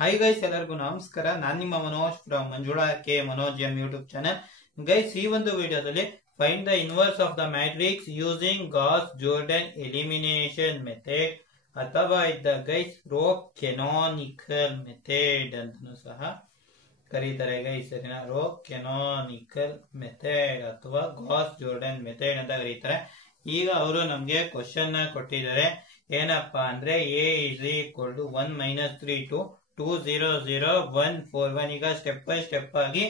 Hi guys, ಎಲ್ಲರಿಗೂ ನಮಸ್ಕಾರ. ನಾನು ನಿಮ್ಮ Manoj from Manjula K Manoj M YouTube channel. Guys, ಈ ಒಂದು ವಿಡಿಯೋದಲ್ಲಿ find the inverse of the matrix using Gauss Jordan elimination method ಅಥವಾ ಇದ್ದ ಗೈಸ್ ರೋ ಕೆನಾನಿಕಲ್ ಮೆಥಡ್ ಅಂತನೂ ಸಹ ಕರೀತಾರೆ ಗೈಸ್. ಸರಿನಾ? ರೋ ಕೆನಾನಿಕಲ್ ಮೆಥಡ್ ಅಥವಾ ಗಾಸ್ ಜೋರ್ಡನ್ ಮೆಥಡ್ ಅಂತ ಕರೀತಾರೆ. ಈಗ ಅವರು ನಮ್ಗೆ ಕ್ವಶನ್ ಕೊಟ್ಟಿದ್ದಾರೆ. ಏನಪ್ಪಾ ಅಂದ್ರೆ a is equal to 1 minus 3 to 2 0 0 1 4 1. ಈಗ ಸ್ಟೆಪ್ ಬೈ ಸ್ಟೆಪ್ ಆಗಿ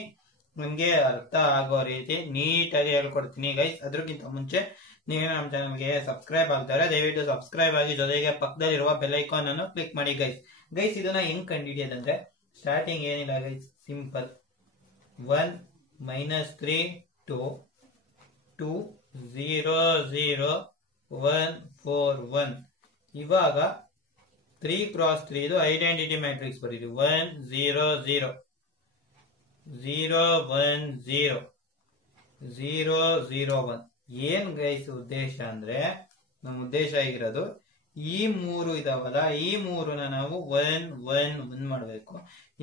ನಿಮ್ಗೆ ಅರ್ಥ ಆಗೋ ರೀತಿ ನೀಟಾಗಿ ಹೇಳ್ಕೊಡ್ತೀನಿ ಗೈಸ್. ಅದ್ರಕ್ಕಿಂತ ಮುಂಚೆ ನೀವು ನಮ್ಮ ಚಾನಲ್ಗೆ ಸಬ್ಸ್ಕ್ರೈಬ್ ಆಗ್ತಾರೆ, ದಯವಿಟ್ಟು ಸಬ್ಸ್ಕ್ರೈಬ್ ಆಗಿ ಜೊತೆಗೆ ಪಕ್ಕದಲ್ಲಿರುವ ಬೆಲ್ ಐಕಾನ್ ಅನ್ನು ಕ್ಲಿಕ್ ಮಾಡಿ ಗೈಸ್. ಗೈಸ್, ಇದನ್ನ ಹೆಂಗ್ ಕಂಡುಹಿಡಿಯೋದಂದ್ರೆ ಸ್ಟಾರ್ಟಿಂಗ್ ಏನಿಲ್ಲ ಗೈಸ್, ಸಿಂಪಲ್ 1 minus 3 to 2 0 0 1 4 1. ಇವಾಗ 3 ಕ್ರಾಸ್ 3 ಇದು ಐಡೆಂಟಿಟಿ ಮ್ಯಾಟ್ರಿಕ್ಸ್ ಬರೀತೀವಿ. 1 0 0 0 1 0 0 0 1. ಏನ್ ಗೈಸ್ ಉದ್ದೇಶ ಅಂದ್ರೆ, ನಮ್ಮ ಉದ್ದೇಶ ಆಗಿರೋದು ಈ ಮೂರು ಇದಾವಲ್ಲ, ಈ ಮೂರನ್ನ ನಾವು 1 1 1 ಮಾಡಬೇಕು.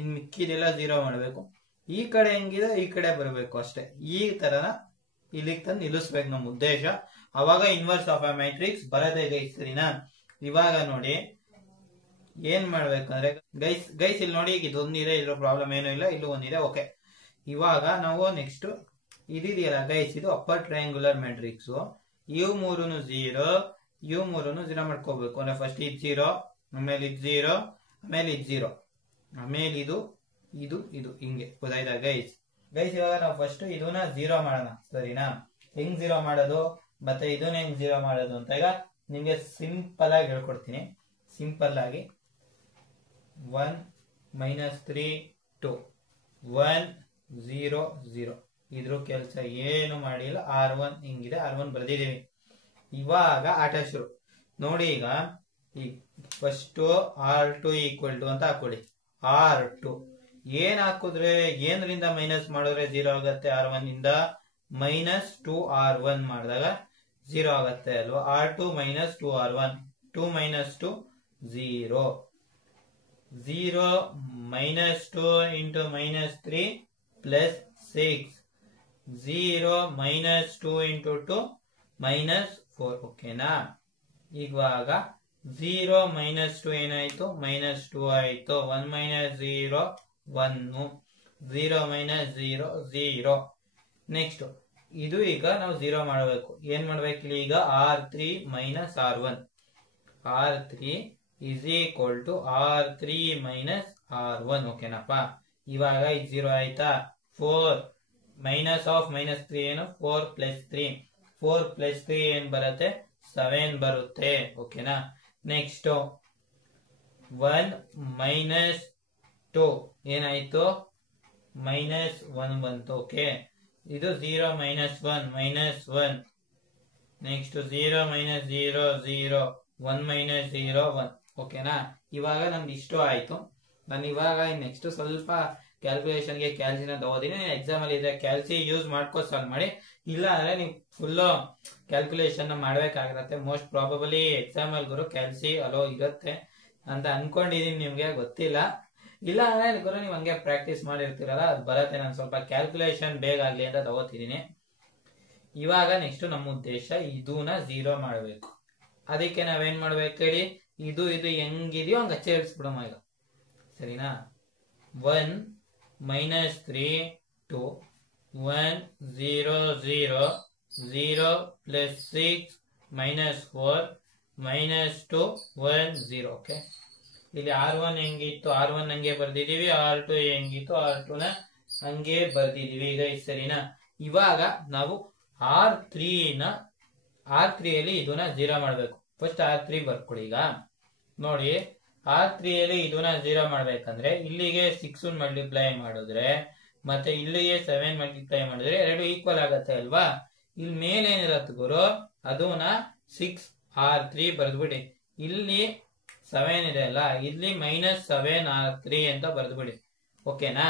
ಇನ್ ಮಿಕ್ಕಿದೆಲ್ಲ 0 ಮಾಡಬೇಕು. ಈ ಕಡೆ ಹೆಂಗಿದೆ ಈ ಕಡೆ ಬರಬೇಕು ಅಷ್ಟೇ. ಈ ತರನ ಇಲ್ಲಿಗೆ ತಂದು ನಿಲ್ಲಿಸ್ಬೇಕು ನಮ್ಮ ಉದ್ದೇಶ. ಅವಾಗ ಇನ್ವರ್ಸ್ ಆಫ್ ಅ ಮ್ಯಾಟ್ರಿಕ್ಸ್ ಬರದೆ ಗೈಸ್. ಸರಿನಾ? ಇವಾಗ ನೋಡಿ ಏನ್ ಮಾಡ್ಬೇಕಂದ್ರೆ ಗೈಸ್ ಇಲ್ಲಿ ನೋಡಿ, ಈಗ ಇದೊಂದಿದೆ, ಇದ್ರ ಪ್ರಾಬ್ಲಮ್ ಏನೂ ಇಲ್ಲ, ಇಲ್ಲೂ ಒಂದಿದೆ. ಓಕೆ, ಇವಾಗ ನಾವು ನೆಕ್ಸ್ಟ್ ಇದಿದೆಯಲ್ಲ ಗೈಸ್, ಇದು ಅಪ್ಪರ್ ಟ್ರಯಾಂಗುಲರ್ ಮ್ಯಾಟ್ರಿಕ್ಸ್. ಇವು ಮೂರುನು 0, ಇವು ಮೂರುನು 0 ಮಾಡ್ಕೋಬೇಕು. ಅಂದ್ರೆ ಫಸ್ಟ್ ಇದು 0, ಆಮೇಲೆ ಇದು 0, ಆಮೇಲೆ ಇದು 0, ಆಮೇಲೆ ಇದು ಇದು ಇದು ಹಿಂಗೆ. ಗೊತ್ತಾಯ್ತಾ ಗೈಸ್? ಗೈಸ್, ಇವಾಗ ನಾವು ಫಸ್ಟ್ ಇದನ್ನ 0 ಮಾಡೋಣ. ಸರಿನಾ? ಹೆಂಗ್ 0 ಮಾಡೋದು ಮತ್ತೆ ಇದನ್ನ ಹೆಂಗ್ 0 ಮಾಡೋದು ಅಂತ ಈಗ ನಿಮ್ಗೆ ಸಿಂಪಲ್ ಆಗಿ ಹೇಳ್ಕೊಡ್ತೀನಿ. ಸಿಂಪಲ್ ಆಗಿ 1 minus 3 2 1 0 0. ಇದ್ರ ಕೆಲಸ ಏನು ಮಾಡಿಲ್ಲ. R1 ಹಿಂಗಿದೆ, R1 ಬರ್ದಿದೀವಿ. ಇವಾಗ ಆಟ ಶುರು ನೋಡಿ. ಈಗ ಫಸ್ಟ್ R2 ಈಕ್ವಲ್ ಟು ಅಂತ ಹಾಕೊಳ್ಳಿ. R2 ಏನ್ ಹಾಕಿದ್ರೆ, ಏನರಿಂದ ಮೈನಸ್ ಮಾಡಿದ್ರೆ 0 ಆಗತ್ತೆ? R1 ಇಂದ ಮೈನಸ್ 2R1 ಮಾಡಿದಾಗ 0 ಆಗತ್ತೆ ಅಲ್ವಾ? R2 minus 2R1, 2 minus 2 0, 0 minus 2 into minus 3 plus 6, 0 minus 2 into 2 minus 4. ಓಕೆನಾ? ಇವಾಗ 0 minus 2 ಏನಾಯ್ತು? minus 2 ಆಯ್ತು. 1 minus 0 1, 0 minus 0 0. ನೆಕ್ಸ್ಟ್ ಇದು ಈಗ ನಾವು 0 ಮಾಡಬೇಕು. ಏನ್ ಮಾಡ್ಬೇಕು ಇಲ್ಲಿ? ಈಗ R3 minus R1. R3 is equal to R3 minus R1. ಓಕೆನಪ್ಪ? ಇವಾಗ ಇದು 0 ಆಯ್ತಾ? 4 minus of minus 3 ಏನು? 4 plus 3. 4 plus 3 ಏನ್ ಬರುತ್ತೆ? 7 ಬರುತ್ತೆ. ಓಕೆನಾ? ನೆಕ್ಸ್ಟ್ 1 minus 2 ಏನಾಯ್ತು? minus 1 ಬಂತು. ಓಕೆ, ಇದು 0 minus 1 minus 1. Next 0 minus 0 0, 1 minus 0 1. ಓಕೆನಾ? ಇವಾಗ ನಮ್ದು ಇಷ್ಟು ಆಯ್ತು. ನಾನು ಇವಾಗ ನೆಕ್ಸ್ಟ್ ಸ್ವಲ್ಪ ಕ್ಯಾಲ್ಕುಲೇಷನ್ಗೆ ಕ್ಯಾಲ್ಸಿನ ತಗೋತೀನಿ. ಎಕ್ಸಾಮ್ ಅಲ್ಲಿ ಇದ್ರೆ ಕ್ಯಾಲ್ಸಿ ಯೂಸ್ ಮಾಡ್ಕೋ ಸಾಲ್ವ್ ಮಾಡಿ. ಇಲ್ಲ ಅಂದ್ರೆ ನೀವು ಫುಲ್ ಕ್ಯಾಲ್ಕುಲೇಷನ್ ಮಾಡ್ಬೇಕಾಗಿರತ್ತೆ. ಮೋಸ್ಟ್ ಪ್ರಾಬಬಲಿ ಎಕ್ಸಾಮ್ ಅಲ್ಲಿ ಗುರು ಕ್ಯಾಲ್ಸಿ ಅಲೋ ಇರುತ್ತೆ ಅಂತ ಅನ್ಕೊಂಡಿದೀನಿ. ನಿಮ್ಗೆ ಗೊತ್ತಿಲ್ಲ. ಇಲ್ಲ ಅಂದ್ರೆ ಗುರು ನೀವು ಹಂಗೆ ಪ್ರಾಕ್ಟೀಸ್ ಮಾಡಿರ್ತೀರಲ್ಲ, ಅದು ಬರತ್ತೆ. ನಾನು ಸ್ವಲ್ಪ ಕ್ಯಾಲ್ಕುಲೇಷನ್ ಬೇಗ ಆಗ್ಲಿ ಅಂತ ತಗೋತಿದ್ದೀನಿ. ಇವಾಗ ನೆಕ್ಸ್ಟ್ ನಮ್ಮ ಉದ್ದೇಶ ಇದನ್ನ 0 ಮಾಡಬೇಕು. ಅದಕ್ಕೆ ನಾವೇನ್ ಮಾಡ್ಬೇಕು ಹೇಳಿ? ಇದು ಇದು ಹೆಂಗಿದೆಯೋ ಹಂಗ ಹಚ್ಚೇರಿಸ್ಬಿಡೋಣ ಈಗ. ಸರಿನಾ? 1 minus 3 2 1 0 0 0 plus 6 minus 4 minus 2 1 0. Okay, ಇಲ್ಲಿ R1 ಹೆಂಗಿತ್ತು? R1 ಹಂಗೆ ಬರ್ದಿದೀವಿ. R2 ಹೆಂಗಿತ್ತು? R2 ನ ಹಂಗೆ ಬರ್ದಿದೀವಿ ಈಗ. ಸರಿನಾ? ಇವಾಗ ನಾವು R3 ಅಲ್ಲಿ ಇದನ್ನ 0 ಮಾಡ್ಬೇಕು. First R3 ಬರ್ಕೊಡಿ. ಈಗ ನೋಡಿ, R3 ಅಲ್ಲಿ ಇದನ್ನ 0 ಮಾಡ್ಬೇಕಂದ್ರೆ ಇಲ್ಲಿಗೆ 6 ಮಲ್ಟಿಪ್ಲೈ ಮಾಡಿದ್ರೆ ಮತ್ತೆ ಇಲ್ಲಿಗೆ 7 ಮಲ್ಟಿಪ್ಲೈ ಮಾಡಿದ್ರೆ ಎರಡು ಈಕ್ವಲ್ ಆಗತ್ತೆ ಅಲ್ವಾ? ಇಲ್ಲಿ ಮೇಲೆ ಏನಿರತ್ತೆ ಗುರು, ಅದನ್ನ 6 R3 ಬರ್ದ್ಬಿಡಿ. ಇಲ್ಲಿ 7 ಇದೆ ಅಲ್ಲ, ಇಲ್ಲಿ minus 7 R3 ಅಂತ ಬರ್ದ್ಬಿಡಿ. ಓಕೆನಾ?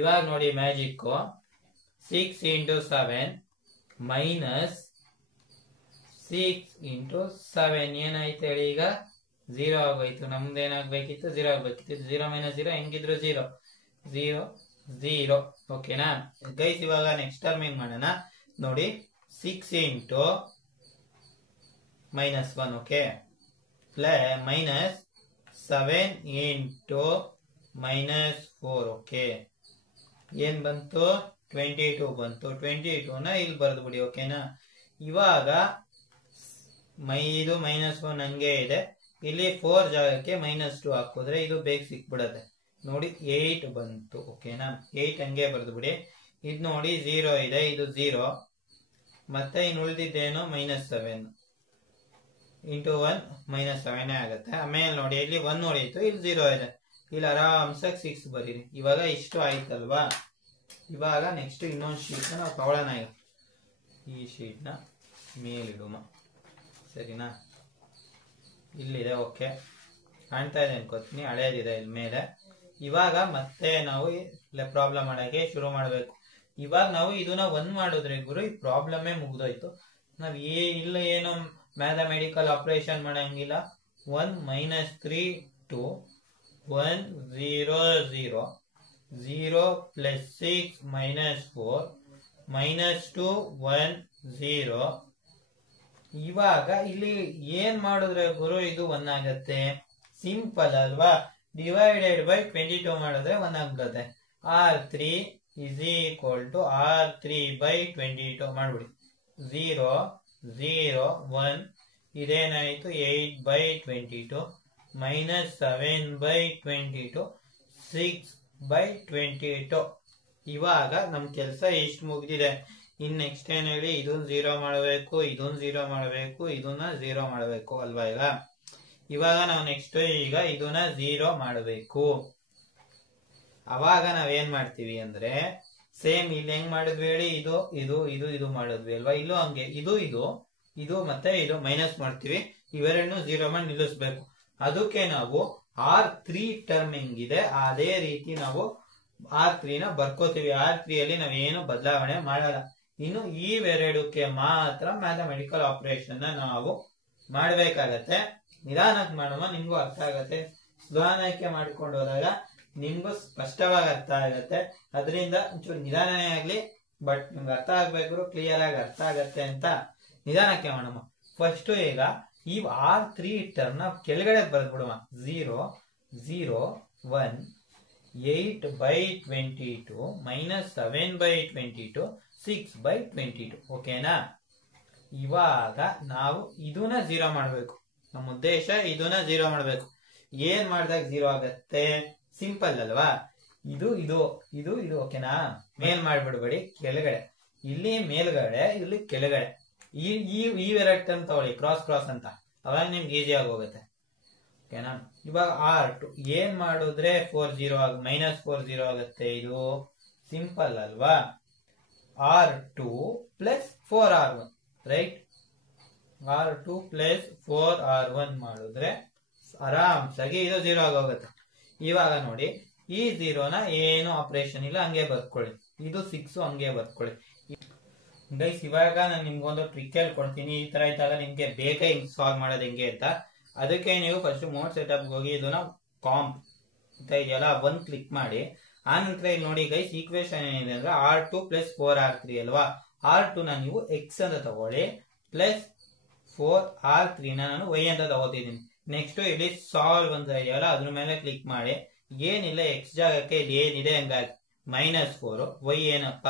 ಇವಾಗ ನೋಡಿ ಮ್ಯಾಜಿಕ್, 6 into 7 minus 6 into 7 ಏನಾಯ್ತು ಹೇಳಿ? ಈಗ 0 ಆಗೋಯ್ತು. ನಮ್ದು ಏನಾಗಬೇಕಿತ್ತು? 0 ಆಗಬೇಕಿತ್ತು. 0 ಮೈನಸ್ 0 ಹೆಂಗಿದ್ರು 0 0 0. ಓಕೆನಾ ಗೈಸ್? ಇವಾಗ ನೆಕ್ಸ್ಟ್ ಟರ್ಮ್ ಹೆಂಗ್ ಮಾಡೋಣ ನೋಡಿ. 6 into -1 okay minus 7 into -4 okay. ಏನ್ ಬಂತು? 22 ಬಂತು. 22ನ ಇಲ್ಲಿ ಬರೆದು ಬಿಡಿ ಓಕೆನಾ. ಇವಾಗ ಇದು -1 ಹಂಗೆ ಇದೆ. ಇಲ್ಲಿ 4 ಜಾಗಕ್ಕೆ -2 ಹಾಕಿದ್ರೆ ಇದು ಬೇಗ ಸಿಕ್ಬಿಡತ್ತೆ ನೋಡಿ. 8 ಬಂತು ಓಕೆನಾ. 8 ಹಂಗೆ ಬರೆದು ಬಿಡಿ. ಇದು ನೋಡಿ 0 ಇದೆ, ಇದು 0 ಮತ್ತೆ ಇನ್ನು ಉಳಿದಿದ್ದೇನು? -7 ಇಂಟು 1 -7 ಆಗುತ್ತೆ. ಆಮೇಲೆ ನೋಡಿ ಇಲ್ಲಿ 1 ಹೊಡೆಯಿತು, ಇಲ್ಲಿ 0 ಇದೆ, ಇಲ್ಲಿ ಆರಾಮ್ಸಾಗಿ 6 ಬರೀರಿ. ಇವಾಗ ಇಷ್ಟು ಆಯ್ತಲ್ವಾ? ಇವಾಗ ನೆಕ್ಸ್ಟ್ ಇನ್ನೊಂದು ಶೀಟ್ನ ನಾವು ತಗೊಳ್ಳೋಣ. ಈಗ ಈ ಶೀಟ್ನ ಮೇಲಿಡುಮ ಸರಿನಾ. ಇಲ್ಲಿದೆ ಓಕೆ, ಕಾಣ್ತಾ ಇದೆ ಅನ್ಕೋತೀನಿ, ಹಳೇದಿದೆ ಇಲ್ಲಿ ಮೇಲೆ. ಇವಾಗ ಮತ್ತೆ ನಾವು ಪ್ರಾಬ್ಲಮ್ ಮಾಡಕ್ಕೆ ಶುರು ಮಾಡಬೇಕು. ಇವಾಗ ನಾವು ಇದನ್ನ 1 ಮಾಡಿದ್ರೆ ಗುರು ಈ ಪ್ರಾಬ್ಲಮೇ ಮುಗ್ದೋಯ್ತು. ನಾವ್ ಇಲ್ಲ ಏನು ಮ್ಯಾಥಮೆಟಿಕಲ್ ಆಪರೇಷನ್ ಮಾಡಂಗಿಲ್ಲ. 1 -3 2 1 0 0 0 plus 6 minus 4 minus 2 1 0. ಇವಾಗ ಇಲ್ಲಿ ಏನ್ ಮಾಡಿದ್ರೆ ಗುರು ಇದು 1 ಆಗತ್ತೆ? ಸಿಂಪಲ್ ಅಲ್ವಾ? ಡಿವೈಡೆಡ್ ಬೈ 22 ಮಾಡಿದ್ರೆ 1 ಆಗುತ್ತೆ. R3 is equal to R3 by 22 ಮಾಡ್ಬಿಡಿ. 0 0 1 ಇದೇನಾಯ್ತು? 8 by 22 minus 7 by 22 6 by 22. ಇವಾಗ ನಮ್ ಕೆಲಸ ಇಷ್ಟು ಮುಗ್ದಿದೆ. ಇನ್ ನೆಕ್ಸ್ಟ್ ಏನ್ ಹೇಳಿ? ಇದನ್ನ 0 ಮಾಡಬೇಕು, ಇದನ್ನ 0 ಮಾಡಬೇಕು, ಇದನ್ನ 0 ಮಾಡಬೇಕು ಅಲ್ವಾ? ಇವಾಗ ನಾವು ನೆಕ್ಸ್ಟ್ ಈಗ ಇದನ್ನ 0 ಮಾಡಬೇಕು. ಅವಾಗ ನಾವೇನ್ ಮಾಡ್ತೀವಿ ಅಂದ್ರೆ ಸೇಮ್ ಇಲ್ಲಿ ಹೆಂಗ್ ಮಾಡಿದ್ವಿ ಹೇಳಿ? ಇದು ಇದು ಇದು ಇದು ಮಾಡಿದ್ವಿ ಅಲ್ವಾ? ಇಲ್ಲೂ ಹಂಗೆ ಇದು ಇದು ಇದು ಮತ್ತೆ ಇದು ಮೈನಸ್ ಮಾಡ್ತೀವಿ. ಇವೆರಡನ್ನು 0 ಮಾಡಿ ನಿಲ್ಲಿಸ್ಬೇಕು. ಅದಕ್ಕೆ ನಾವು R3 ಟರ್ಮ್ ಹೆಂಗಿದೆ ಅದೇ ರೀತಿ ನಾವು R3 ನ ಬರ್ಕೋತೀವಿ. R3 ಅಲ್ಲಿ ನಾವೇನು ಬದಲಾವಣೆ ಮಾಡಲ್ಲ. ಇನ್ನು ಇವೆರಡಕ್ಕೆ ಮಾತ್ರ ಮ್ಯಾಥಮೆಟಿಕಲ್ ಆಪರೇಷನ್ ನಾವು ಮಾಡ್ಬೇಕಾಗತ್ತೆ. ನಿಧಾನಕ್ಕೆ ಮಾಡುವ, ನಿಮ್ಗೂ ಅರ್ಥ ಆಗತ್ತೆ. ಸುಧಾರಣಕ್ಕೆ ಮಾಡ್ಕೊಂಡು ಹೋದಾಗ ನಿಮ್ಗೂ ಸ್ಪಷ್ಟವಾಗಿ ಅರ್ಥ ಆಗತ್ತೆ. ಅದರಿಂದ ಒಂಚೂರು ನಿಧಾನನೇ ಆಗ್ಲಿ, ಬಟ್ ನಿಮ್ಗೆ ಅರ್ಥ ಆಗ್ಬೇಕು, ಕ್ಲಿಯರ್ ಆಗಿ ಅರ್ಥ ಆಗತ್ತೆ ಅಂತ ನಿಧಾನಕ್ಕೆ ಮಾಡೋಣ. ಫಸ್ಟ್ ಈಗ ಈ R3 ಟರ್ಮ್ ನ ಕೆಳಗಡೆ ಬರ್ದ್ಬಿಡುವ. 0 0 1 8 by 22 minus 7 by 22 6 by 22 ಓಕೆನಾ. ಇವಾಗ ನಾವು ಇದನ್ನ 0 ಮಾಡಬೇಕು. ನಮ್ಮ ಉದ್ದೇಶ ಇದನ್ನ 0 ಮಾಡಬೇಕು. ಏನ್ ಮಾಡಿದಾಗ 0 ಆಗತ್ತೆ? ಸಿಂಪಲ್ ಅಲ್ವಾ? ಇದು ಇದು ಇದು ಇದು ಓಕೆನಾ. ಮೇಲ್ ಮಾಡ್ಬಿಡ್ಬೇಡಿ, ಕೆಳಗಡೆ. ಇಲ್ಲಿ ಮೇಲ್ಗಡೆ, ಇಲ್ಲಿ ಕೆಳಗಡೆ. ಇವೆರಡು ಟರ್ಮ್ ತಗೊಳ್ಳಿ ಕ್ರಾಸ್ ಕ್ರಾಸ್ ಅಂತ, ಅವಾಗ ನಿಮ್ಗೆ ಈಸಿ ಆಗಿ ಹೋಗುತ್ತೆ ಓಕೆನಾ. ಇವಾಗ R2 ಏನ್ ಮಾಡಿದ್ರೆ -4 0 ಆಗುತ್ತೆ? ಇದು ಸಿಂಪಲ್ ಅಲ್ವಾ? R2 plus 4R1 right. R2 plus 4R1 ಮಾಡಿದ್ರೆ ಆರಾಮ್ಸಾಗಿ ಇದು 0 ಆಗೋಗುತ್ತೆ. ಇವಾಗ ನೋಡಿ ಈ 0ನ ಏನು ಆಪರೇಷನ್ ಇಲ್ಲ, ಹಂಗೆ ಬರ್ಕೊಳ್ಳಿ. ಇದು 6 ಹಂಗೆ ಬರ್ಕೊಳ್ಳಿ ಗೈಸ್. ಇವಾಗ ನಾನು ನಿಮ್ಗೊಂದು ಟ್ರಿಕ್ ಹೇಳ್ಕೊಡ್ತೀನಿ. ಈ ತರ ಇದ್ದಾಗ ನಿಮ್ಗೆ ಬೇಗ ಹಿಂಗ್ ಸಾಲ್ವ್ ಮಾಡೋದು ಹೆಂಗೆ ಅಂತ. ಅದಕ್ಕೆ ನೀವು ಫಸ್ಟ್ ಮೋಡ್ ಸೆಟಪ್ ಹೋಗಿ ಇದನ್ನ ಕಾಂಪ್ ಅಂತ ಇದೆಯಲ್ಲ 1 ಕ್ಲಿಕ್ ಮಾಡಿ. ಆ ನಂತರ ಇಲ್ಲಿ ನೋಡಿ ಗೈಸ್, ಈಕ್ವೇಶನ್ ಏನಿದೆ ಅಂದ್ರೆ R2 plus 4R3 ಅಲ್ವಾ? R2 ನ ನೀವು x ಅಂತ ತಗೊಳ್ಳಿ, ಪ್ಲಸ್ 4R3 ನಾನು y ಅಂತ ತಗೋತಿದ್ದೀನಿ. ನೆಕ್ಸ್ಟ್ ಇಲ್ಲಿ ಸಾಲ್ವ್ ಅಂತ ಇದೆಯಲ್ಲ ಅದ್ರ ಮೇಲೆ ಕ್ಲಿಕ್ ಮಾಡಿ. ಏನಿಲ್ಲ, x ಜಾಗಕ್ಕೆ ಇಲ್ಲಿ ಏನಿದೆ ಹಂಗಾಗಿ -4, y ಏನಪ್ಪ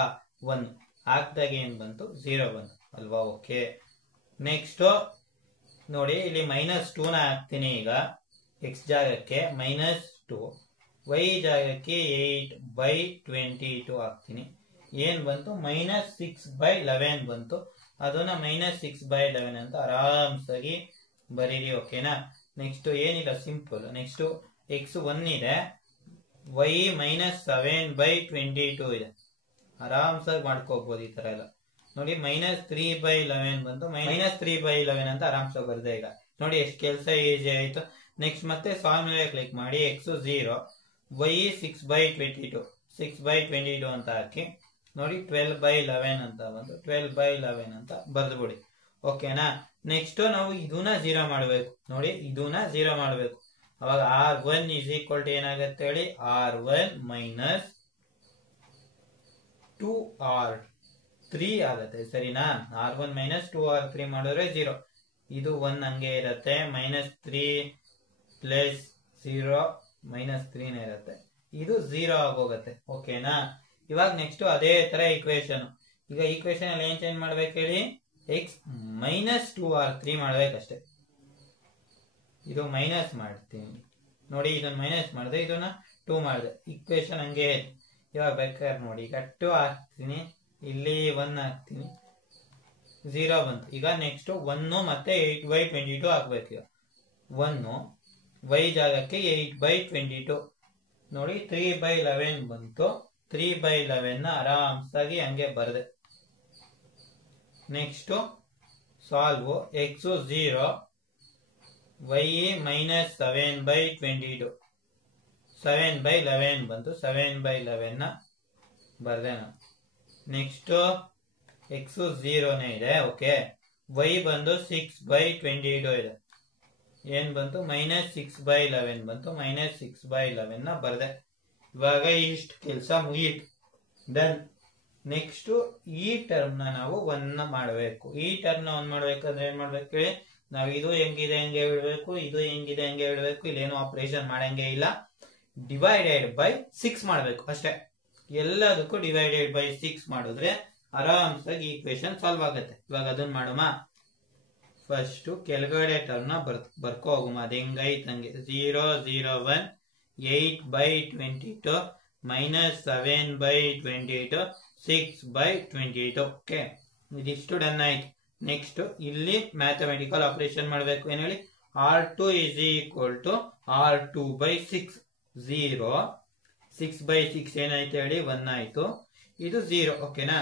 1 ಹಾಕ್ದಾಗ ಏನ್ ಬಂತು? 0 ಬಂತು ಅಲ್ವಾ? ಓಕೆ. ನೆಕ್ಸ್ಟ್ ನೋಡಿ ಇಲ್ಲಿ -2 ನ ಹಾಕ್ತೀನಿ. ಈಗ x ಜಾಗಕ್ಕೆ -2, y ಜಾಗಕ್ಕೆ 8 by 22 ಹಾಕ್ತೀನಿ. ಏನ್ ಬಂತು? -6 by 11 ಬಂತು. ಅದನ್ನ -6 by 11 ಅಂತ ಆರಾಮ್ಸಾಗಿ ಬರೀರಿ ಓಕೆನಾ. ನೆಕ್ಸ್ಟ್ ಏನಿಲ್ಲ, ಸಿಂಪಲ್. ನೆಕ್ಸ್ಟ್ x 1 ಇದೆ, y -7 by 22 ಇದೆ. ಆರಾಮ್ಸಾಗಿ ಮಾಡ್ಕೋಬಹುದು ಈ ತರ ಎಲ್ಲ. ನೋಡಿ -3 by 11 ಬಂತು, -3 by 11 ಅಂತ ಆರಾಮ್ಸಾಗಿ ಬರ್ದೆ. ಈಗ ನೋಡಿ ಎಷ್ಟು ಕೆಲಸ ಈಸಿ ಆಯ್ತು. ನೆಕ್ಸ್ಟ್ ಮತ್ತೆ ಸಾಲ್ವ್ ಮೇಲೆ ಕ್ಲಿಕ್ ಮಾಡಿ. x 0, y 6 by 22, 6 by 22 ಅಂತ ಹಾಕಿ ನೋಡಿ 12 by 11 ಅಂತ ಬಂತು. 12 by 11 ಅಂತ ಬರ್ದು ಬಿಡಿ ಓಕೆನಾ. ನೆಕ್ಸ್ಟ್ ನಾವು ಇದನ್ನ 0 ಮಾಡಬೇಕು ನೋಡಿ, ಇದನ್ನ 0 ಮಾಡಬೇಕು. ಅವಾಗ R1 ಇಸ್ ಈಕ್ವಲ್ ಟು ಏನಾಗುತ್ತೆ ಹೇಳಿ, R1 ಮೈನಸ್ 2R3 ಆಗುತ್ತೆ. ಸರಿನಾ? R1 ಮೈನಸ್ 2R3 ಮಾಡಿದ್ರೆ 0, ಇದು 1 ಹಂಗೆ ಇರುತ್ತೆ. -3 ಪ್ಲಸ್ 0 -3 ಇರುತ್ತೆ, ಇದು 0 ಆಗೋಗುತ್ತೆ. ಓಕೆನಾ? ಇವಾಗ ನೆಕ್ಸ್ಟ್ ಅದೇ ತರ ಈಕ್ವೇಶನ್. ಈಗ ಈಕ್ವೇಶನ್ ಅಲ್ಲಿ ಏನ್ ಚೇಂಜ್ ಮಾಡ್ಬೇಕು ಹೇಳಿ, x ಮೈನಸ್ 2R3 ಮಾಡ್ಬೇಕಷ್ಟೇ. ಇದು ಮೈನಸ್ ಮಾಡ್ತೀನಿ ನೋಡಿ, ಇದನ್ನ ಮೈನಸ್ ಮಾಡಿದೆ, ಇದನ್ನ 2 ಮಾಡಿದೆ, ಈಕ್ವೇಶನ್ ಹಂಗೆ. ಇವಾಗ ಬೇಕಾದ್ರೆ ನೋಡಿ, ಈಗ 2 ಹಾಕ್ತೀನಿ, ಇಲ್ಲಿ 1 ಹಾಕ್ತೀನಿ, 0 ಬಂತು. ಈಗ ನೆಕ್ಸ್ಟ್ 1 ಮತ್ತೆ 8/22 ಹಾಕ್ಬೇಕು. ಈಗ 1 y ಜಾಗಕ್ಕೆ 8/22 ನೋಡಿ, 3/11 ಬಂತು. 3/11 ಆರಾಮ್ಸಾಗಿ ಹಂಗೆ ಬರದೆ. Next solve x 0, y minus 7/22, 7/11 ಬಂತು. 7/11 ಬರ್ದೆ ನಾನು. ನೆಕ್ಸ್ಟ್ x 0ನೇ ಇದೆ. ಓಕೆ, y ಬಂದು 6/22 ಇದೆ. ಏನ್ ಬಂತು? -6/11 ಬಂತು. -6/11 ಬರ್ದೆ. ಇವಾಗ ಇಷ್ಟು ಕೆಲಸ ಮುಗೀತು, ಡನ್. ನೆಕ್ಸ್ಟ್ ಈ ಟರ್ಮ್ ನಾವು 1 ಮಾಡಬೇಕು. ಈ ಟರ್ಮ್ ನ 1 ಮಾಡ್ಬೇಕಂದ್ರೆ ಏನ್ ಮಾಡ್ಬೇಕು ಹೇಳಿ, ನಾವು ಇದು ಹೆಂಗಿದೆ ಹಂಗೆ ಬಿಡ್ಬೇಕು, ಇದು ಹೆಂಗಿದೆ ಹಂಗೆ ಬಿಡ್ಬೇಕು. ಇಲ್ಲೇನು ಆಪರೇಷನ್ ಮಾಡಂಗೆ ಇಲ್ಲ. ಡಿವೈಡೆಡ್ ಬೈ 6 ಮಾಡ್ಬೇಕು ಅಷ್ಟೇ. ಎಲ್ಲದಕ್ಕೂ ಡಿವೈಡೆಡ್ ಬೈ 6 ಮಾಡಿದ್ರೆ ಆರಾಮ್ಸಾಗಿ ಈಕ್ವೇಶನ್ ಸಾಲ್ವ್ ಆಗುತ್ತೆ. ಇವಾಗ ಅದನ್ನ ಮಾಡೋಣ. ಫಸ್ಟ್ ಕೆಳಗಡೆ ಟರ್ಮ್ ನ ಬರ್ಕೋ ಹೋಗುಮ. ಅದ ಹೆಂಗೈತ್ ಹಂಗೆ. 0 0 1 8/22 -7/22 6/22. ಓಕೆ, ಇದಿಷ್ಟು ಡನ್ ಆಯ್ತು. ನೆಕ್ಸ್ಟ್ ಇಲ್ಲಿ ಮ್ಯಾಥಮೆಟಿಕಲ್ ಆಪರೇಷನ್ ಮಾಡಬೇಕು. ಏನ್ ಹೇಳಿ, R2 is equal to R2/6. 0 6/6 ಏನಾಯ್ತು ಹೇಳಿ, 1 ಆಯ್ತು. ಇದು 0. ಓಕೆನಾ?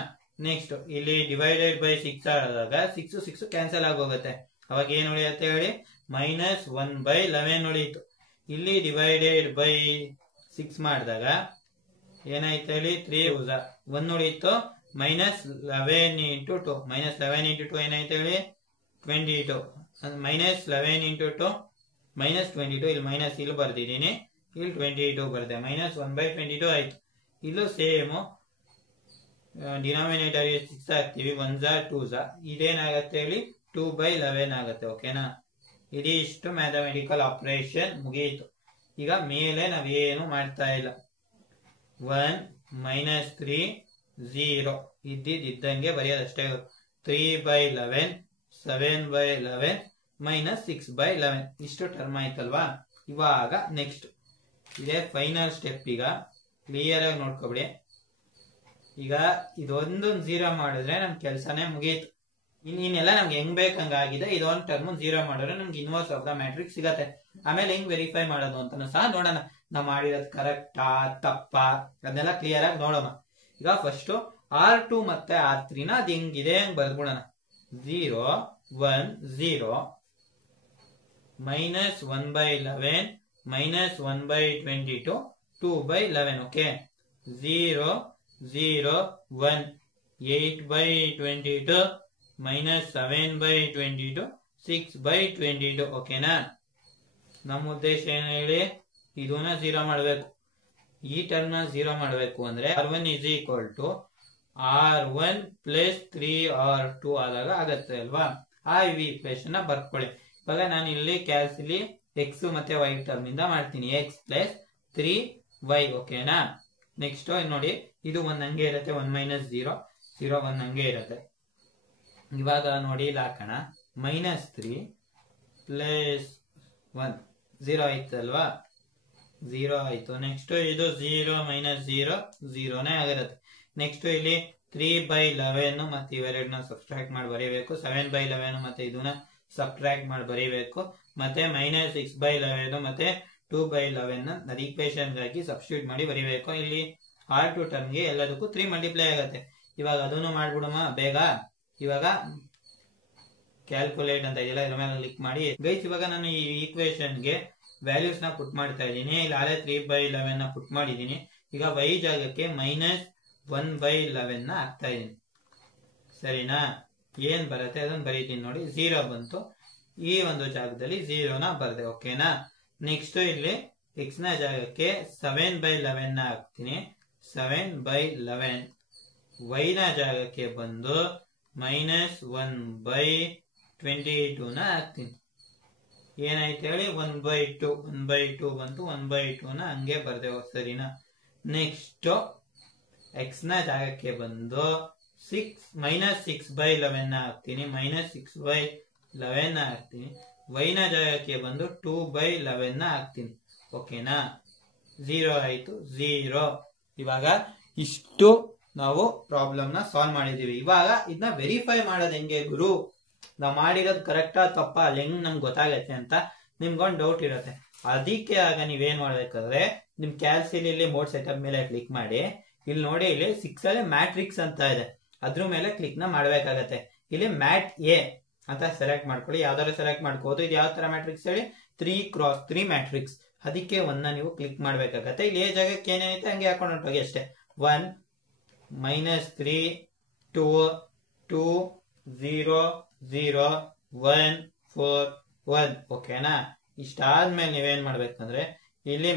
ನೆಕ್ಸ್ಟ್ ಇಲ್ಲಿ ಡಿವೈಡೆಡ್ ಬೈ 6 ಆದಾಗ 6 6 ಕ್ಯಾನ್ಸಲ್ ಆಗೋಗುತ್ತೆ. ಅವಾಗ ಏನ್ ಉಳಿಯುತ್ತೆ ಹೇಳಿ, -1/11 ಉಳಿಯಿತು. ಇಲ್ಲಿ ಡಿವೈಡೆಡ್ ಬೈ 6 ಮಾಡಿದಾಗ ಏನಾಯ್ತು ಹೇಳಿ, 3 1 ಉಳಿಯಿತು. -11 into 2, -11 into 2 ಏನಾಯ್ತು ಹೇಳಿ, 22. -11 into 2 -22. ಇಲ್ಲಿ ಮೈನಸ್ ಇಲ್ಲಿ ಬರ್ದಿದ್ದೀನಿ, ಇಲ್ಲಿ 22 ಬರ್ದೆ. -1/22 ಆಯ್ತು. ಇಲ್ಲೂ ಸೇಮ್ ಡಿನಾಮಿನೇಟರ್ 6 ಹಾಕ್ತಿವಿ. 1 2 ಇದೇನಾಗತ್ತೆ ಹೇಳಿ, 2/11 ಆಗುತ್ತೆ. ಓಕೆನಾ? ಇದಿಷ್ಟು ಮ್ಯಾಥಮೆಟಿಕಲ್ ಆಪರೇಷನ್ ಮುಗಿಯಿತು. ಈಗ ಮೇಲೆ ನಾವೇನು ಮಾಡ್ತಾ ಇಲ್ಲ. 1 -3 0 ಇದ್ದಂಗೆ ಬರೆಯೋದಷ್ಟೇ. 3/11 7/11 -6/11 ಇಷ್ಟು ಟರ್ಮ್ ಆಯ್ತಲ್ವಾ. ಇವಾಗ ನೆಕ್ಸ್ಟ್ ಇದೇ ಫೈನಲ್ ಸ್ಟೆಪ್. ಈಗ ಕ್ಲಿಯರ್ ಆಗಿ ನೋಡ್ಕೊಬಿಡಿ. ಈಗ ಇದೊಂದು 0 ಮಾಡಿದ್ರೆ ನಮ್ ಕೆಲ್ಸನೇ ಮುಗೀತು. ಇನ್ನೆಲ್ಲ ನಮ್ಗೆ ಹೆಂಗ್ ಬೇಕಂಗಾಗಿದೆ. ಇದೊಂದು ಟರ್ಮ್ 0 ಮಾಡಿದ್ರೆ ನಮ್ಗೆ ಇನ್ವರ್ಸ್ ಆಫ್ ದ ಮ್ಯಾಟ್ರಿಕ್ಸ್ ಸಿಗತ್ತೆ. ಆಮೇಲೆ ಹೆಂಗ್ ವೆರಿಫೈ ಮಾಡೋದು ಅಂತಾನು ಸಹ ನೋಡೋಣ. ನಾವ್ ಮಾಡಿರೋದು ಕರೆಕ್ಟಾ ತಪ್ಪಾ ಅದನ್ನೆಲ್ಲ ಕ್ಲಿಯರ್ ಆಗಿ ನೋಡೋಣ. ಈಗ ಫಸ್ಟ್ R2 ಮತ್ತೆ R3 ನ ಅದ್ ಹೆಂಗಿದೆ ಹಂಗ್ ಬರ್ದ್ಬಿಡೋಣ. 0 1 0 -1/11 -1/22 2/11. ಓಕೆ, 0 0 1 8/22 -7/22 6/22. ಓಕೆನಾ? ನಮ್ಮ ಉದ್ದೇಶ ಏನು ಹೇಳಿ, ಇದನ್ನ 0 ಮಾಡಬೇಕು. ಈ ಟರ್ಮ್ ನ 0 ಮಾಡಬೇಕು ಅಂದ್ರೆ R1 is equal to R1 plus 3R2 ಆದಾಗ ಆಗತ್ತೆ ಅಲ್ವಾ. ಆ ಈಕ್ವೇಶನ್ ನ ಬರ್ಕೊಳ್ಳಿ. ಇವಾಗ ನಾನು ಇಲ್ಲಿ ಕ್ಯಾಲ್ಸಿಲಿ x ಮತ್ತೆ y ಟರ್ಮ್ ಇಂದ ಮಾಡ್ತೀನಿ. x plus 3y. ಓಕೆನಾ? ನೆಕ್ಸ್ಟ್ ನೋಡಿ, ಇದು 1 ಹಂಗೆ ಇರುತ್ತೆ. 1 - 0 0 1 ಹಂಗೆ ಇರುತ್ತೆ. ಇವಾಗ ನೋಡಿ ಇಲ್ಲಿ ಹಾಕೋಣ. -3 ಪ್ಲಸ್ 1 0 ಆಯ್ತಲ್ವಾ, 0 ಆಯ್ತು. ನೆಕ್ಸ್ಟ್ ಇದು 0 - 0 0ನೇ ಆಗಿರುತ್ತೆ. ನೆಕ್ಸ್ಟ್ ಇಲ್ಲಿ 3/11 ಮತ್ತೆ ಇವೆರಡನ್ನ ಸಬ್ಸ್ಟ್ರಾಕ್ಟ್ ಮಾಡಿ ಬರೀಬೇಕು. 7/11 ಮತ್ತೆ ಇದನ್ನ ಸಬ್ಟ್ರಾಕ್ಟ್ ಮಾಡಿ ಬರೀಬೇಕು. ಮತ್ತೆ -6/11 ಮತ್ತೆ 2/11 ಅದು ಈಕ್ವೇಶನ್ ಗಾಗಿ ಸಬ್ಸ್ಟಿಟ್ಯೂಟ್ ಮಾಡಿ ಬರೀಬೇಕು. ಇಲ್ಲಿ R2 ಟರ್ಮ್ಗೆ ಎಲ್ಲದಕ್ಕೂ 3 ಮಲ್ಟಿಪ್ಲೈ ಆಗುತ್ತೆ. ಇವಾಗ ಅದನ್ನು ಮಾಡ್ಬಿಡೋಣ ಬೇಗ. ಇವಾಗ ಕ್ಯಾಲ್ಕುಲೇಟ್ ಅಂತ ಇದೆಯಲ್ಲ, ಇದ್ರ ಮೇಲೆ ಕ್ಲಿಕ್ ಮಾಡಿ ಗೈಸ್. ಇವಾಗ ನಾನು ಈ ಈಕ್ವೇಶನ್ಗೆ ವ್ಯಾಲ್ಯೂಸ್ ನ ಪುಟ್ ಮಾಡ್ತಾ ಇದ್ದೀನಿ. ಇಲ್ಲಿ ಆಲೆ 3/11 ನ ಪುಟ್ ಮಾಡಿದ್ದೀನಿ. ಈಗ y ಜಾಗಕ್ಕೆ -1/11 ನ ಹಾಕ್ತಾ ಇದ್ದೀನಿ. ಸರಿನಾ? ಏನ್ ಬರುತ್ತೆ ಅದನ್ನ ಬರೀತೀನಿ ನೋಡಿ. 0 ಬಂತು, ಈ ಒಂದು ಜಾಗದಲ್ಲಿ 0ನ ಬರ್ದೆ. ಓಕೆನಾ. ನೆಕ್ಸ್ಟ್ ಇಲ್ಲಿ x ನ ಜಾಗಕ್ಕೆ 7/11 ನ ಹಾಕ್ತೀನಿ. 7/11. y ನ ಜಾಗಕ್ಕೆ ಬಂದು -1/22 ನ ಹಾಕ್ತೀನಿ. ಏನಾಯ್ತು ಹೇಳಿ, 1/2 ಬಂತು. 1/2 ನ ಹಂಗೆ ಬರ್ದೆ. ಸರಿನಾ. ನೆಕ್ಸ್ಟ್ x ನ ಜಾಗಕ್ಕೆ ಬಂದು -6/11 ನ ಹಾಕ್ತೀನಿ. -6/11 ನ ಹಾಕ್ತೀನಿ. y ನ ಜಾಗಕ್ಕೆ ಬಂದು 2/11 ನ ಹಾಕ್ತೀನಿ. ಓಕೆನಾ. 0 ಆಯ್ತು. 0. ಇವಾಗ ಇಷ್ಟು ನಾವು ಪ್ರಾಬ್ಲಮ್ ನ ಸಾಲ್ವ್ ಮಾಡಿದೀವಿ. ಇವಾಗ ಇದನ್ನ ವೆರಿಫೈ ಮಾಡೋದು ಹೆಂಗೆ ಗುರು, ನಾವು ಮಾಡಿರೋದು ಕರೆಕ್ಟಾ ತಪ್ಪಾ, ಅಲ್ಲಿ ಹೆಂಗ್ ನಮ್ಗೆ ಗೊತ್ತಾಗತ್ತೆ ಅಂತ ನಿಮ್ಗೊಂದು ಡೌಟ್ ಇರುತ್ತೆ. ಅದಕ್ಕೆ ಆಗ ನೀವೇನ್ ಮಾಡ್ಬೇಕಾದ್ರೆ ನಿಮ್ ಕ್ಯಾಲ್ಸಿಲಿ ಮೋಡ್ ಸೆಟಪ್ ಮೇಲೆ ಕ್ಲಿಕ್ ಮಾಡಿ. ಇಲ್ಲಿ ನೋಡಿ, ಇಲ್ಲಿ 6 ಅಲ್ಲಿ ಮ್ಯಾಟ್ರಿಕ್ಸ್ ಅಂತ ಇದೆ, ಅದ್ರ ಮೇಲೆ ಕ್ಲಿಕ್ ನ ಮಾಡ್ಬೇಕಾಗತ್ತೆ. ಇಲ್ಲಿ ಮ್ಯಾಟ್ ಎ ಅಂತ ಸೆಲೆಕ್ಟ್ ಮಾಡ್ಕೊಳ್ಳಿ. ಯಾವ್ದಾದ್ರು ಸೆಲೆಕ್ಟ್ ಮಾಡ್ಕೋದು. ಇದು ಯಾವ ತರ ಮ್ಯಾಟ್ರಿಕ್ಸ್ ಹೇಳಿ, 3x3 ಮ್ಯಾಟ್ರಿಕ್ಸ್. ಅದಕ್ಕೆ ಒಂದನ್ನ ನೀವು ಕ್ಲಿಕ್ ಮಾಡ್ಬೇಕಾಗತ್ತೆ. ಇಲ್ಲಿ ಎ ಜಾಗಕ್ಕೆ ಏನೈತೆ ಹಂಗೆ ಹಾಕೊಂಡು ಹೊಂಟೋಗಿ ಅಷ್ಟೇ. 1 -3 2 2 0 0 1 4 1. ಓಕೆನಾ. ಇಷ್ಟಾದ್ಮೇಲೆ ನೀವೇನ್ ಮಾಡ್ಬೇಕಂದ್ರೆ ಇಲ್ಲಿ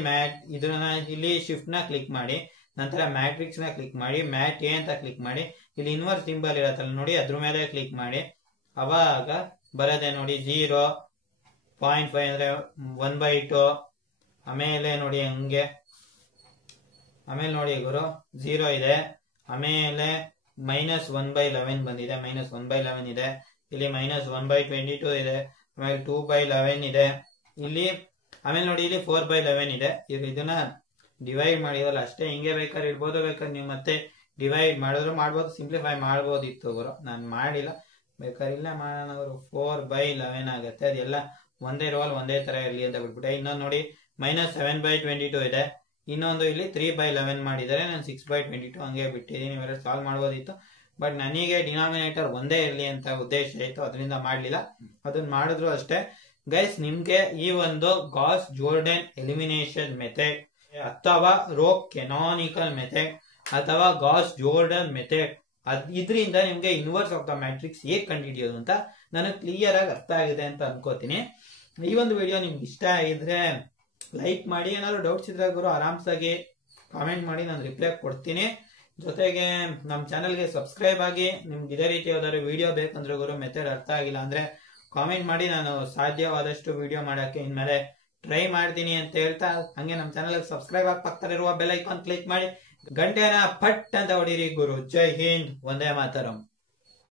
ಇಲ್ಲಿ ಶಿಫ್ಟ್ ನ ಕ್ಲಿಕ್ ಮಾಡಿ, ನಂತರ ಮ್ಯಾಟ್ರಿಕ್ಸ್ ನ ಕ್ಲಿಕ್ ಮಾಡಿ, ಮ್ಯಾಟ್ ಎ ಅಂತ ಕ್ಲಿಕ್ ಮಾಡಿ, ಇಲ್ಲಿ ಇನ್ವರ್ಸ್ ಸಿಂಬಲ್ ಇರತ್ತಲ್ಲ ನೋಡಿ, ಅದ್ರ ಮೇಲೆ ಕ್ಲಿಕ್ ಮಾಡಿ. ಅವಾಗ ಬರದೆ ನೋಡಿ 0.5 ಅಂದ್ರೆ 1/2. ಆಮೇಲೆ ನೋಡಿ ಹಂಗೆ, ಆಮೇಲೆ ನೋಡಿ ಗುರು 0 ಇದೆ. ಆಮೇಲೆ -1/11 ಬಂದಿದೆ, -1/11 ಇದೆ. ಇಲ್ಲಿ -1/22 ಇದೆ. ಆಮೇಲೆ 2/11 ಇದೆ ಇಲ್ಲಿ. ಆಮೇಲೆ ನೋಡಿ ಇಲ್ಲಿ 4/11 ಇದೆ. ಇದನ್ನ ಡಿವೈಡ್ ಮಾಡಿದಲ್ಲ ಅಷ್ಟೇ. ಹಿಂಗೆ ಬೇಕಾದ್ರೆ ಇರ್ಬೋದು, ಬೇಕಾದ್ರೆ ನೀವು ಮತ್ತೆ ಡಿವೈಡ್ ಮಾಡಿದ್ರು ಮಾಡ್ಬೋದು, ಸಿಂಪ್ಲಿಫೈ ಮಾಡ್ಬೋದಿತ್ತು ಗುರು. ನಾನು ಮಾಡಿಲ್ಲ, ಬೇಕಾದ್ರೆ ಇಲ್ಲ ಮಾಡೋಣ ಗುರು. 4/11 ಆಗುತ್ತೆ. ಅದೆಲ್ಲ ಒಂದೇ ರೋಲ್ ಒಂದೇ ತರ ಇರಲಿ ಅಂತ ಬಿಟ್ಬಿಟ್ಟೆ. ಇನ್ನೊಂದು ನೋಡಿ -7/22 ಇದೆ. ಇನ್ನೊಂದು ಇಲ್ಲಿ 3/11 ಮಾಡಿದರೆ, ನಾನು 6/22 ಹಂಗೆ ಬಿಟ್ಟಿದ್ದೀನಿ. ಇವೆಲ್ಲ ಸಾಲ್ವ್ ಮಾಡ್ಬೋದಿತ್ತು, ಬಟ್ ನನಗೆ ಡಿನಾಮಿನೇಟರ್ ಒಂದೇ ಇರಲಿ ಅಂತ ಉದ್ದೇಶ ಇತ್ತು, ಅದರಿಂದ ಮಾಡ್ಲಿಲ್ಲ. ಅದನ್ನ ಮಾಡಿದ್ರು ಅಷ್ಟೇ ಗೈಸ್. ನಿಮ್ಗೆ ಈ ಒಂದು ಗಾಸ್ ಜೋರ್ಡನ್ ಎಲಿಮಿನೇಷನ್ ಮೆಥಡ್ ಅಥವಾ ರೋ ಕೆನಾನಿಕಲ್ ಮೆಥಡ್ ಅಥವಾ ಗಾಸ್ ಜೋರ್ಡನ್ ಮೆಥಡ್, ಇದರಿಂದ ನಿಮ್ಗೆ ಇನ್ವರ್ಸ್ ಆಫ್ ದ ಮ್ಯಾಟ್ರಿಕ್ಸ್ ಹೇಗೆ ಕಂಡುಹಿಡಿಯೋದು ಅಂತ ನನಗೆ ಕ್ಲಿಯರ್ ಆಗಿ ಅರ್ಥ ಆಗಿದೆ ಅಂತ ಅನ್ಕೋತೀನಿ. ಈ ಒಂದು ವಿಡಿಯೋ ನಿಮ್ಗೆ ಇಷ್ಟ ಆಗಿದ್ರೆ ಲೈಕ್ ಮಾಡಿ. ಏನಾದ್ರು ಡೌಟ್ಸ್ ಇದ್ರೆ ಗುರು ಆರಾಮ್ಸಾಗಿ ಕಾಮೆಂಟ್ ಮಾಡಿ, ನಾನು ರಿಪ್ಲೈ ಕೊಡ್ತೀನಿ. ಜೊತೆಗೆ ನಮ್ಮ ಚಾನಲ್ಗೆ ಸಬ್ಸ್ಕ್ರೈಬ್ ಆಗಿ. ನಿಮ್ಗೆ ಇದೇ ರೀತಿ ಯಾವ್ದಾದ್ರು ವಿಡಿಯೋ ಬೇಕಂದ್ರೆ ಗುರು, ಮೆಥಡ್ ಅರ್ಥ ಆಗಿಲ್ಲ ಅಂದ್ರೆ ಕಾಮೆಂಟ್ ಮಾಡಿ. ನಾನು ಸಾಧ್ಯವಾದಷ್ಟು ವಿಡಿಯೋ ಮಾಡಕ್ಕೆ ಇನ್ಮೇಲೆ ಟ್ರೈ ಮಾಡ್ತೀನಿ ಅಂತ ಹೇಳ್ತಾ, ಹಂಗೆ ನಮ್ಮ ಚಾನಲ್ಗೆ ಸಬ್ಸ್ಕ್ರೈಬ್ ಆಗಿ ಪಕ್ಕದಲ್ಲಿರುವ ಬೆಲ್ ಐಕಾನ್ ಕ್ಲಿಕ್ ಮಾಡಿ, ಗಂಟೆನ ಪಟ್ ಅಂತ ಹೊಡೀರಿ ಗುರು. ಜೈ ಹಿಂದ್, ವಂದೇ ಮಾತರಂ.